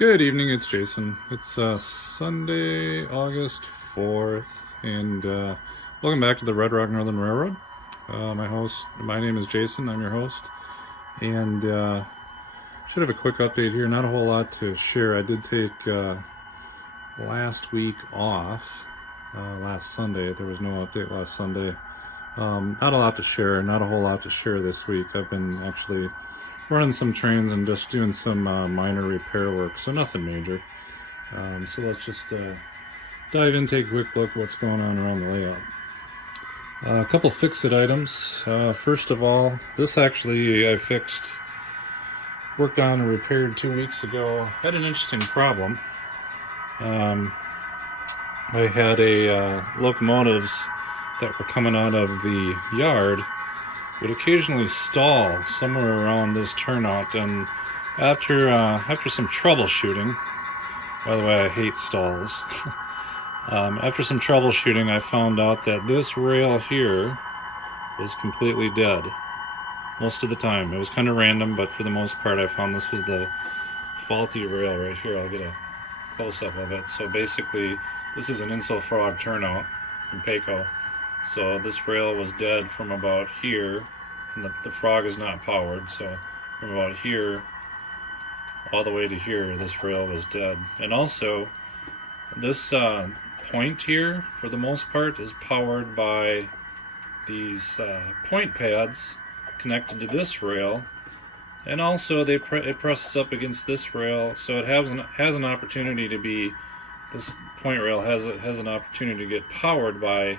Good evening, it's Jason. It's Sunday, August 4th, and welcome back to the Red Rock Northern Railroad. My name is Jason, I'm your host, and should have a quick update here, not a whole lot to share. I did take last week off, last Sunday. There was no update last Sunday. Not a lot to share, not a whole lot to share this week. I've been actually running some trains and just doing some minor repair work, so nothing major. So let's just dive in, take a quick look at what's going on around the layout. A couple fix-it items. First of all, this actually I worked on and repaired 2 weeks ago. Had an interesting problem. I had locomotives that were coming out of the yard would occasionally stall somewhere around this turnout, and after some troubleshooting, by the way, I hate stalls. After some troubleshooting, I found out that this rail here was completely dead most of the time. It was kind of random, but for the most part, I found this was the faulty rail right here. I'll get a close-up of it. So basically, this is an Insul frog turnout from Payco. So this rail was dead from about here, and the frog is not powered, so from about here all the way to here, this rail was dead. And also, this point here, for the most part, is powered by these point pads connected to this rail, and also it presses up against this rail, so it has an opportunity to be, this point rail has an opportunity to get powered by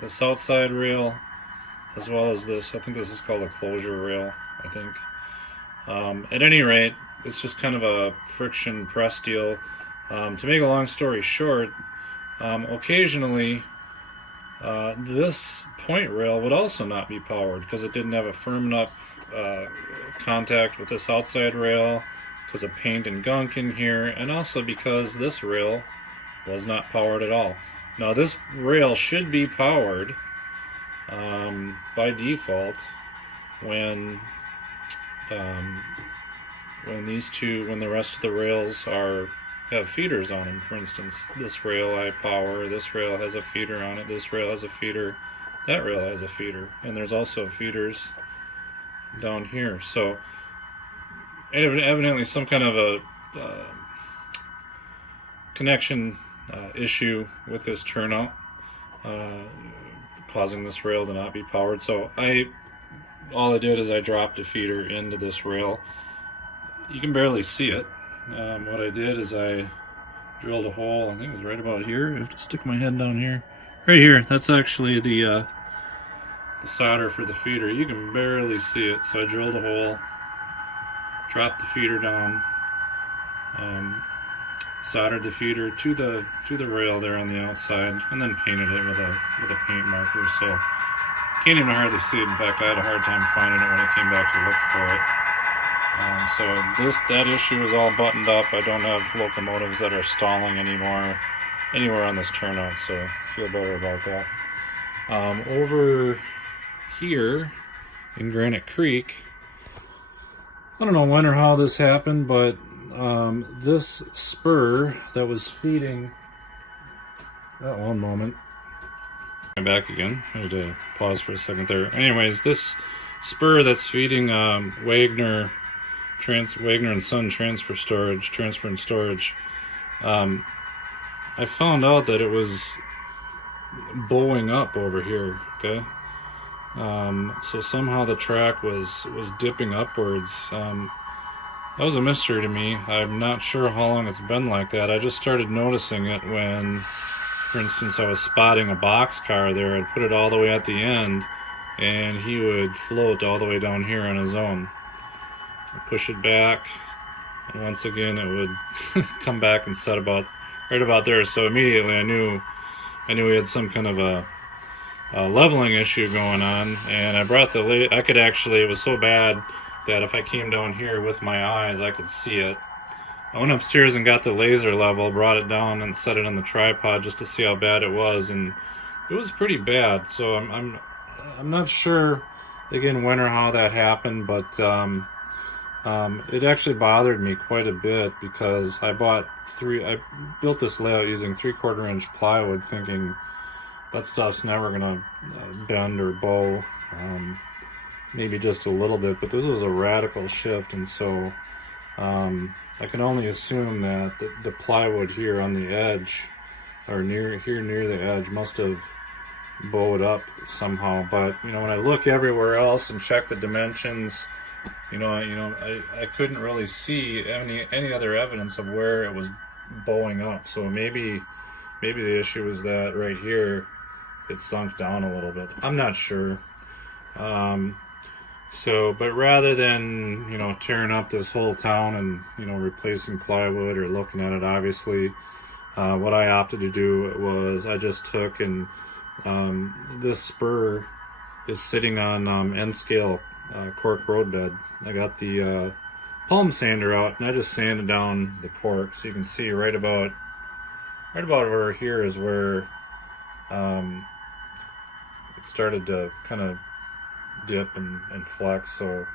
this outside rail, as well as this. I think this is called a closure rail, I think. At any rate, it's just kind of a friction press deal. To make a long story short, occasionally this point rail would also not be powered because it didn't have a firm enough contact with this outside rail, because of paint and gunk in here, and also because this rail was not powered at all. Now this rail should be powered by default when the rest of the rails have feeders on them. For instance, this rail I power, this rail has a feeder on it, this rail has a feeder, that rail has a feeder, and there's also feeders down here. So evidently some kind of a connection issue with this turnout, causing this rail to not be powered. So all I did is I dropped a feeder into this rail. You can barely see it. What I did is I drilled a hole, I think it was right about here. I have to stick my head down here. Right here, that's actually the solder for the feeder. You can barely see it, so I drilled a hole, dropped the feeder down, soldered the feeder to the rail there on the outside, and then painted it with a paint marker. So can't even hardly see it. In fact, I had a hard time finding it when I came back to look for it. So that issue is all buttoned up. I don't have locomotives that are stalling anywhere on this turnout, so I feel better about that. Over here in Granite Creek, I don't know when or how this happened, but this spur that was feeding, one moment, I'm back again. I had to pause for a second there. Anyways, this spur that's feeding Wagner and Son transfer and storage, I found out that it was bowing up over here. Okay, so somehow the track was dipping upwards. That was a mystery to me. I'm not sure how long it's been like that. I just started noticing it when, for instance, I was spotting a boxcar there. I'd put it all the way at the end, and he would float all the way down here on his own. I'd push it back, and once again it would come back and set right about there. So immediately I knew we had some kind of a leveling issue going on, and I brought it was so bad that if I came down here with my eyes, I could see it. I went upstairs and got the laser level, brought it down and set it on the tripod just to see how bad it was, and it was pretty bad. So I'm not sure again when or how that happened, but It actually bothered me quite a bit because I built this layout using 3/4 inch plywood, thinking that stuff's never gonna bend or bow, maybe just a little bit, but this was a radical shift, and so I can only assume that the plywood here on the edge, or near the edge, must have bowed up somehow. But when I look everywhere else and check the dimensions, I couldn't really see any other evidence of where it was bowing up. So maybe the issue is that right here it sunk down a little bit. I'm not sure. But rather than tearing up this whole town and replacing plywood or looking at it, obviously, what I opted to do was I just took and this spur is sitting on N scale cork road bed. I got the palm sander out and I just sanded down the cork, so you can see right about over here is where it started to kind of dip and flex. So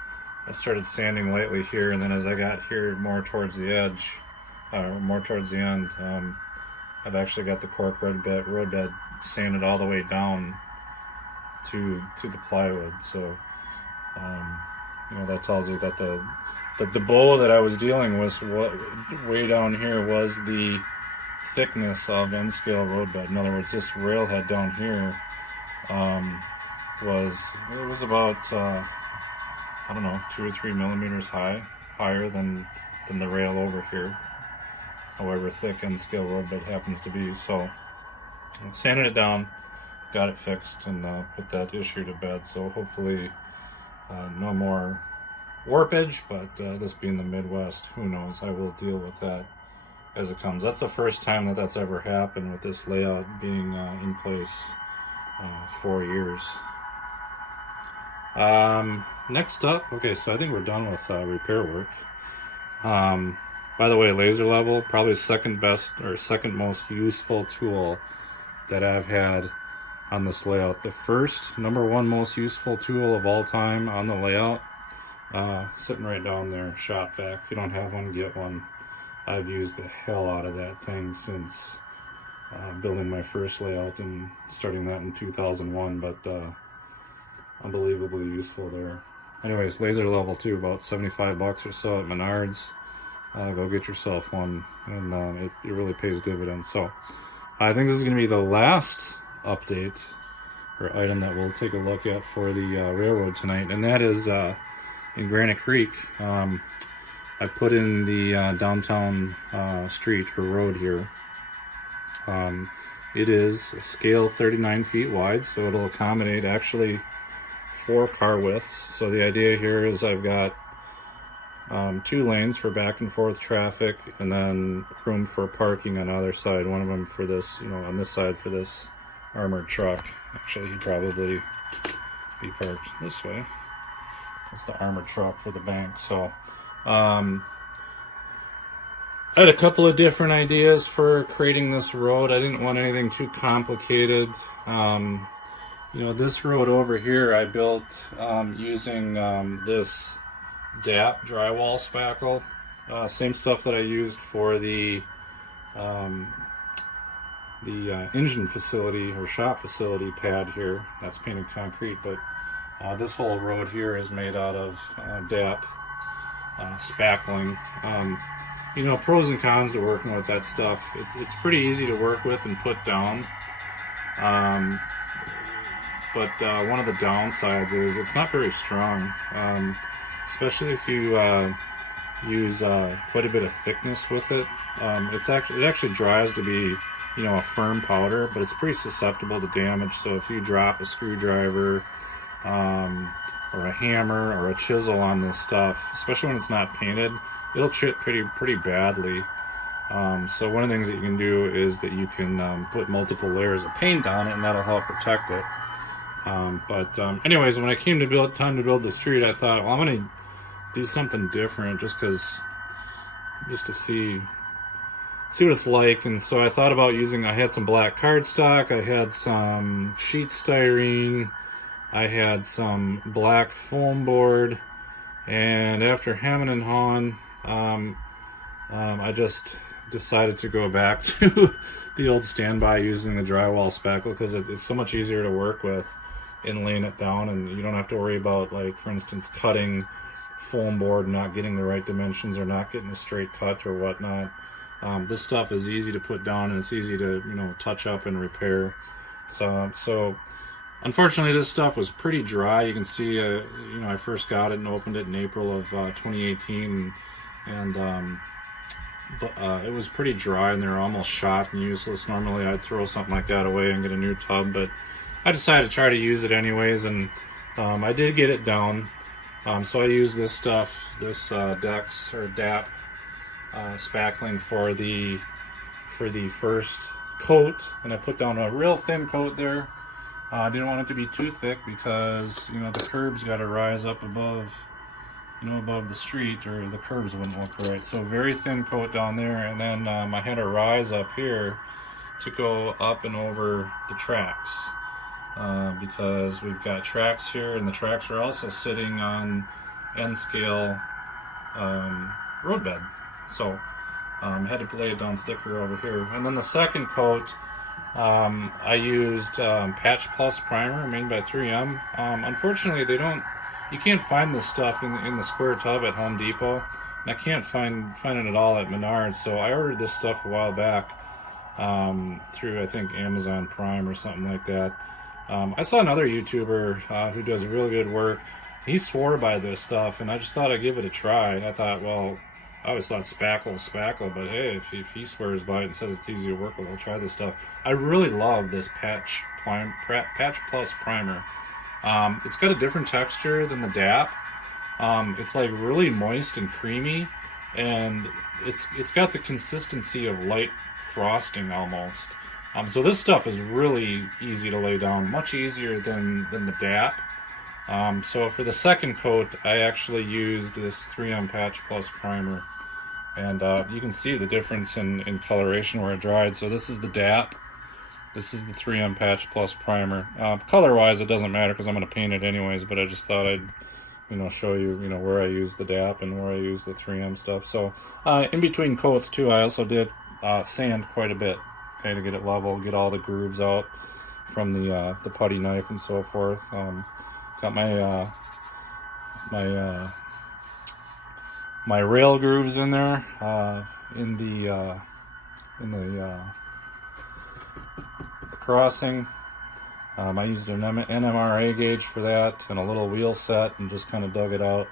I started sanding lightly here, and then as I got here more towards the edge, more towards the end, I've actually got the cork road bed sanded all the way down to the plywood. So that tells you that the bowl that I was dealing with, what way down here, was the thickness of N scale road bed. In other words, this railhead down here was about I don't know, 2 or 3 millimeters higher than the rail over here, however thick N scale road bed happens to be. So I sanded it down, got it fixed, and put that issue to bed. So hopefully no more warpage, but this being the Midwest, who knows, I will deal with that as it comes. That's the first time that's ever happened with this layout being in place 4 years. Next up, okay, so I think we're done with repair work. By the way, laser level, probably second best or second most useful tool that I've had on this layout. The first, number one most useful tool of all time on the layout, sitting right down there, Shop Vac. If you don't have one, get one. I've used the hell out of that thing since building my first layout and starting that in 2001, but unbelievably useful there. Anyways, laser level 2, about 75 bucks or so at Menards. Go get yourself one, and it really pays dividends. So I think this is going to be the last update or item that we'll take a look at for the railroad tonight, and that is in Granite Creek. I put in the downtown street or road here. It is a scale 39 feet wide, so it'll accommodate actually 4 car widths. So the idea here is I've got 2 lanes for back and forth traffic, and then room for parking on either side. One of them for this, on this side for this armored truck. Actually, he'd probably be parked this way. That's the armored truck for the bank. So I had a couple of different ideas for creating this road. I didn't want anything too complicated. This road over here I built using this DAP drywall spackle. Same stuff that I used for the engine facility or shop facility pad here. That's painted concrete, but this whole road here is made out of DAP spackling. Pros and cons to working with that stuff. It's pretty easy to work with and put down. But one of the downsides is it's not very strong, especially if you use quite a bit of thickness with it. It actually dries to be a firm powder, but it's pretty susceptible to damage. So if you drop a screwdriver or a hammer or a chisel on this stuff, especially when it's not painted, it'll chip pretty badly. So one of the things that you can do is that you can put multiple layers of paint on it, and that'll help protect it. Anyways, when I came to time to build the street, I thought, well, I'm going to do something different just to see what it's like. And so I thought about I had some black cardstock, I had some sheet styrene, I had some black foam board, And after hemming and hawing, I just decided to go back to the old standby using the drywall spackle, because it's so much easier to work with in laying it down, and you don't have to worry about, like, for instance, cutting foam board and not getting the right dimensions or not getting a straight cut or whatnot. This stuff is easy to put down, and it's easy to, you know, touch up and repair. So unfortunately, this stuff was pretty dry. You can see, you know, I first got it and opened it in April of 2018, and it was pretty dry, and they were almost shot and useless. Normally, I'd throw something like that away and get a new tub, but I decided to try to use it anyways, and I did get it down. So I used this stuff, this Dex or DAP spackling for the first coat, and I put down a real thin coat there. I didn't want it to be too thick because, you know, the curb's got to rise up above, you know, above the street, or the curbs wouldn't look right. So very thin coat down there, and then I had a rise up here to go up and over the tracks, because we've got tracks here, and the tracks are also sitting on end scale roadbed. So I had to lay it down thicker over here. And then the second coat, I used Patch Plus primer made by 3M. Unfortunately, you can't find this stuff in the square tub at Home Depot, and I can't find it at all at Menards. So I ordered this stuff a while back through, I think, Amazon Prime or something like that. I saw another YouTuber who does really good work. He swore by this stuff, and I just thought I'd give it a try. I thought, well, I always thought spackle, but hey, if he swears by it and says it's easy to work with, I'll try this stuff. I really love this Patch Plus primer. It's got a different texture than the DAP. It's like really moist and creamy, and it's got the consistency of light frosting almost. So this stuff is really easy to lay down, much easier than the DAP. So for the second coat, I actually used this 3M Patch Plus primer, and you can see the difference in coloration where it dried. So this is the DAP, this is the 3M Patch Plus primer. Color wise, it doesn't matter because I'm going to paint it anyways, but I just thought I'd, you know, show you, you know, where I use the DAP and where I use the 3M stuff. So in between coats too, I also did sand quite a bit, okay, to get it level, get all the grooves out from the putty knife and so forth. Got my rail grooves in there, in the crossing. I used an NMRA gauge for that and a little wheel set, and just kind of dug it out.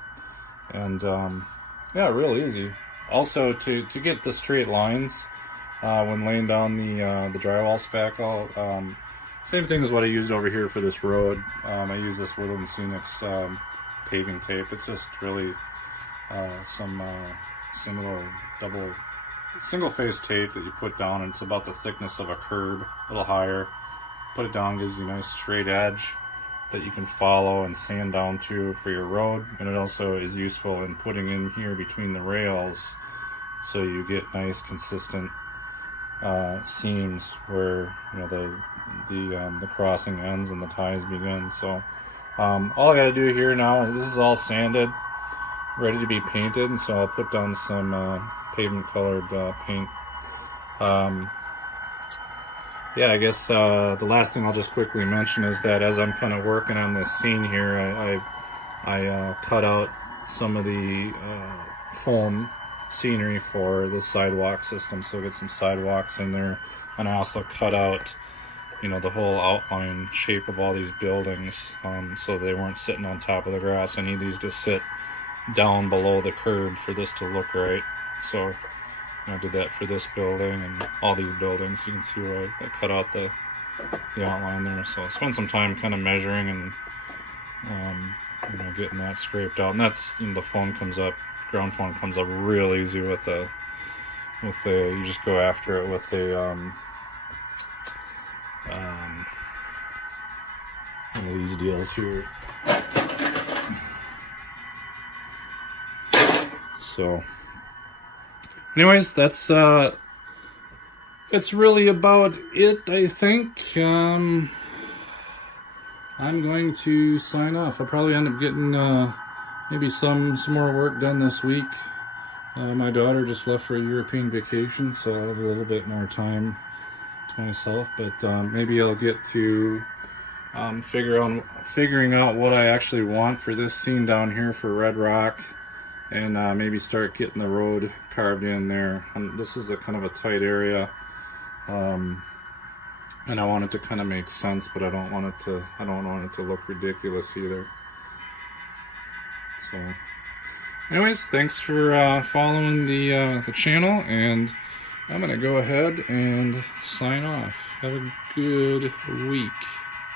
And yeah, real easy. Also, to get the straight lines when laying down the drywall spackle. Same thing as what I used over here for this road. I use this Woodland Scenics paving tape. It's just really some single face tape that you put down, and it's about the thickness of a curb, a little higher. Put it down, gives you a nice straight edge that you can follow and sand down to for your road. And it also is useful in putting in here between the rails, so you get nice consistent seams where, you know, the crossing ends and the ties begin. So all I got to do here now is, this is all sanded, ready to be painted, and so I'll put down some pavement colored paint. Yeah, I guess the last thing I'll just quickly mention is that as I'm kind of working on this scene here, I cut out some of the foam scenery for the sidewalk system, so get some sidewalks in there. And I also cut out, you know, the whole outline shape of all these buildings, so they weren't sitting on top of the grass. I need these to sit down below the curb for this to look right. So I did that for this building and all these buildings. You can see where I cut out the outline there. So I spent some time kind of measuring and you know, getting that scraped out. And that's, you know, the foam comes up, ground foam comes up real easy with the you just go after it with a one of these deals here. So anyways, that's really about it, I think. I'm going to sign off. I'll probably end up getting maybe some more work done this week. My daughter just left for a European vacation, so I'll have a little bit more time to myself, but maybe I'll get to figuring out what I actually want for this scene down here for Red Rock, and maybe start getting the road carved in there. This is a kind of a tight area, and I want it to kind of make sense, but I don't want it to look ridiculous either. So anyways, thanks for following the channel, and I'm gonna go ahead and sign off. Have a good week.